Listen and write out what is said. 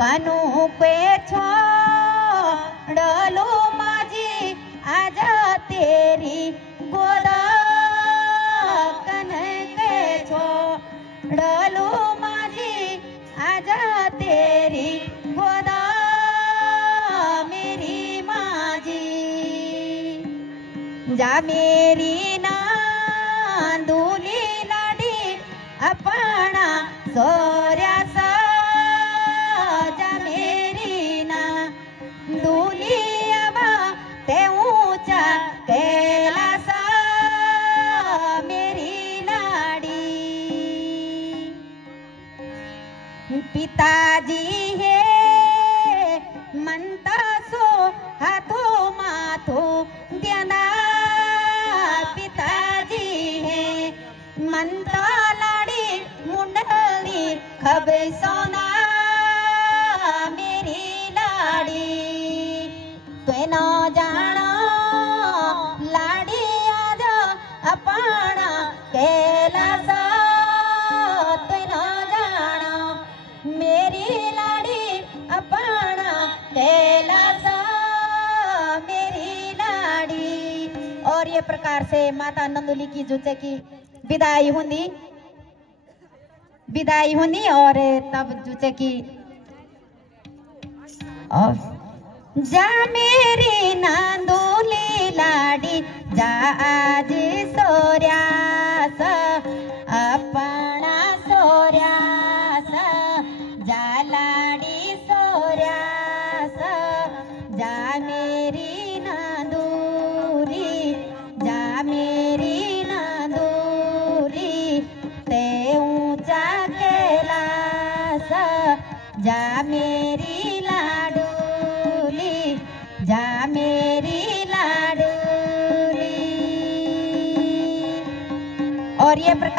कानू पे छोड़लो माझी आज तेरी गोद कन के छोड़लो माझी आज तेरी गोद मेरी माझी जा मेरी नांदुली लाडी अपना सोऱ्यासा जा मेरी नांदुली अबा ते ऊंचा कैलासा मेरी लाडी पिताजी हे म्हणता सो हाथो माथो द्याना पिताजी हे म्हणता लाडी मुंडली खबे सोना मेरी लाडी तू न जाना लाडी आज अपना कैलासा तू न जाना मेरी लाडी अपना कैलासा मेरी लाडी। और ये प्रकार से माता नंदुली की जुचे की विदाई हुंदी और तब जुचे की और जा मेरी नंदुली लाडी जा आज सोऱ्यास अपना सोऱ्यास जा लाडी सोऱ्यास जा मेरी नंदुली जा मेरी नंदुली ते ऊंचा कैलास जा मेरी लाडुली जा मेरी लाडुली। और ये प्रकार